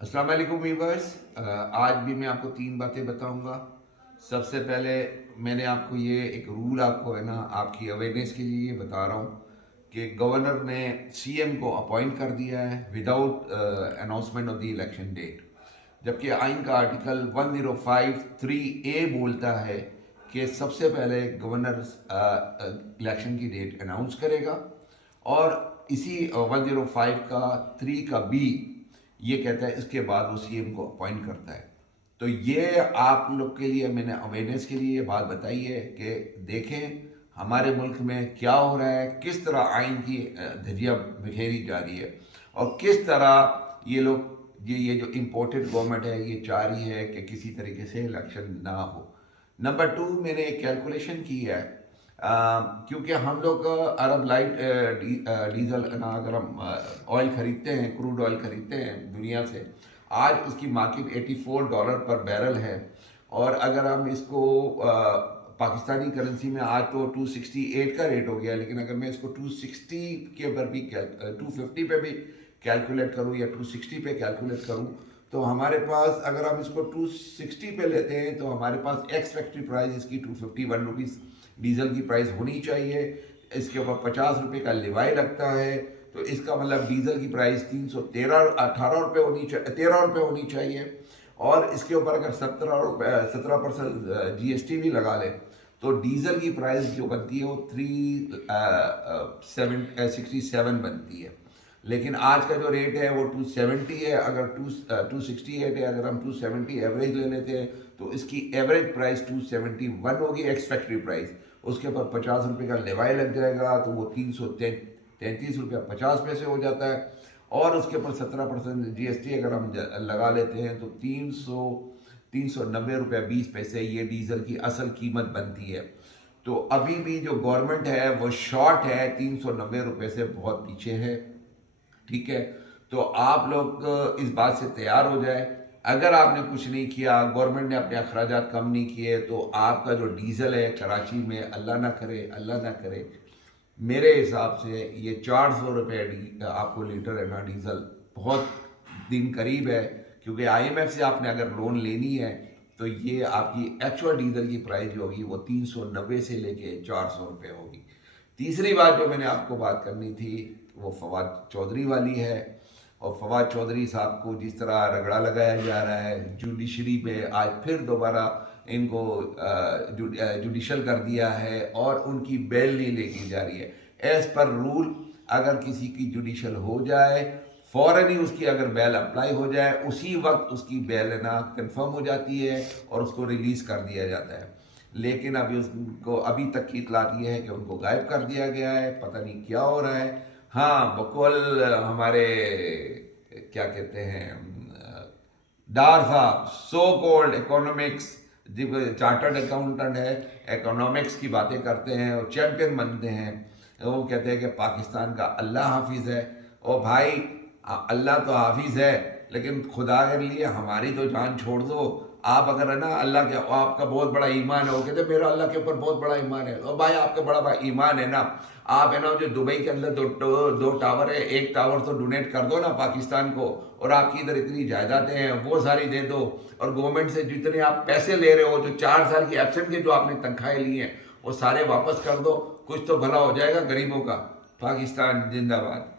अस्सलाम वालेकुम व्यूवर्स। आज भी मैं आपको 3 बातें बताऊंगा। सबसे पहले मैंने आपको ये एक रूल आपको है ना आपकी अवेयरनेस के लिए ये बता रहा हूँ कि गवर्नर ने सीएम को अपॉइंट कर दिया है without announcement of the election date, जबकि आइन का आर्टिकल 1053A बोलता है कि सबसे पहले गवर्नर इलेक्शन की डेट अनाउंस करेगा। और इसी 105 का 3 का बी ये कहता है इसके बाद वो सीएम को अपॉइंट करता है। तो ये आप लोग के लिए मैंने अवेयरनेस के लिए ये बात बताई है कि देखें हमारे मुल्क में क्या हो रहा है, किस तरह आइन की धज्जियाँ बिखेरी जा रही है और किस तरह ये लोग ये जो इम्पोर्टेड गवर्नमेंट है ये चाह रही है कि किसी तरीके से इलेक्शन ना हो। नंबर 2, मैंने एक कैलकुलेशन की है क्योंकि हम लोग अरब लाइट डीजल ना अगर हम ऑयल ख़रीदते हैं, क्रूड ऑयल ख़रीदते हैं दुनिया से, आज उसकी मार्केट $84 पर बैरल है। और अगर हम इसको पाकिस्तानी करेंसी में आज तो 268 का रेट हो गया, लेकिन अगर मैं इसको 260 के ऊपर भी 250 पे भी कैलकुलेट करूँ या 260 पे कैलकुलेट करूँ तो हमारे पास, अगर हम इसको 260 पे लेते हैं तो हमारे पास एक्स फैक्ट्री प्राइस इसकी 251 रुपीज़ डीजल की प्राइस होनी चाहिए। इसके ऊपर 50 रुपये का लिवाई लगता है, तो इसका मतलब डीजल की प्राइस 18 रुपये होनी चाहिए, 13 रुपये होनी चाहिए। और इसके ऊपर अगर 17% GST भी लगा ले तो डीजल की प्राइस जो बनती है वो 367 बनती है। लेकिन आज का जो रेट है वो 270 है। अगर 268 है, अगर हम 270 एवरेज ले लेते हैं तो इसकी एवरेज प्राइस 271 होगी एक्स फैक्ट्री प्राइस। उसके ऊपर 50 रुपये का लेवाई लग जाएगा तो वो 333 रुपया 50 पैसे हो जाता है। और उसके ऊपर 17% GST अगर हम लगा लेते हैं तो 390 रुपया 20 पैसे ये डीजल की असल कीमत बनती है। तो अभी भी जो गवर्नमेंट है वो शॉर्ट है, 390 रुपये से बहुत पीछे है। ठीक है, तो आप लोग इस बात से तैयार हो जाए। अगर आपने कुछ नहीं किया, गवर्नमेंट ने अपने अखराजात कम नहीं किए, तो आपका जो डीजल है कराची में, अल्लाह ना करे, मेरे हिसाब से ये 400 रुपये आपको लीटर है ना डीजल बहुत दिन करीब है। क्योंकि IMF से आपने अगर लोन लेनी है तो ये आपकी एक्चुअल डीजल की प्राइस जो होगी वो 390 से लेके 400 रुपये होगी। तीसरी बात जो मैंने आपको बात करनी थी वो फवाद चौधरी वाली है। और फवाद चौधरी साहब को जिस तरह रगड़ा लगाया जा रहा है जुडिशरी पे, आज फिर दोबारा इनको जुडिशल कर दिया है और उनकी बेल नहीं लेके जा रही है। एज़ पर रूल अगर किसी की जुडिशल हो जाए, फ़ौरन ही उसकी अगर बेल अप्लाई हो जाए, उसी वक्त उसकी बेल ना कंफर्म हो जाती है और उसको रिलीज़ कर दिया जाता है। लेकिन अभी उसको अभी तक की इतलात ये है कि उनको गायब कर दिया गया है, पता नहीं क्या हो रहा है। हाँ, बकौल हमारे क्या कहते हैं डार साहब, so called economics, chartered accountant है, इकोनॉमिक्स की बातें करते हैं और चैम्पियन बनते हैं। वो कहते हैं कि पाकिस्तान का अल्लाह हाफिज़ है। और भाई अल्लाह तो हाफिज़ है, लेकिन खुदा के लिए हमारी तो जान छोड़ दो। आप अगर है ना अल्लाह के, आपका बहुत बड़ा ईमान है, वो कहते मेरा अल्लाह के ऊपर बहुत बड़ा ईमान है। और भाई आपका बड़ा ईमान है ना, आप है ना जो दुबई के अंदर दो टावर है, एक टावर तो डोनेट कर दो ना पाकिस्तान को, और आपकी इधर इतनी जायदादें हैं वो सारी दे दो। और गवर्नमेंट से जितने आप पैसे ले रहे हो, जो 4 साल की एब्सेंट के जो आपने तनख्वाहें ली हैं वो सारे वापस कर दो, कुछ तो भला हो जाएगा गरीबों का। पाकिस्तान जिंदाबाद।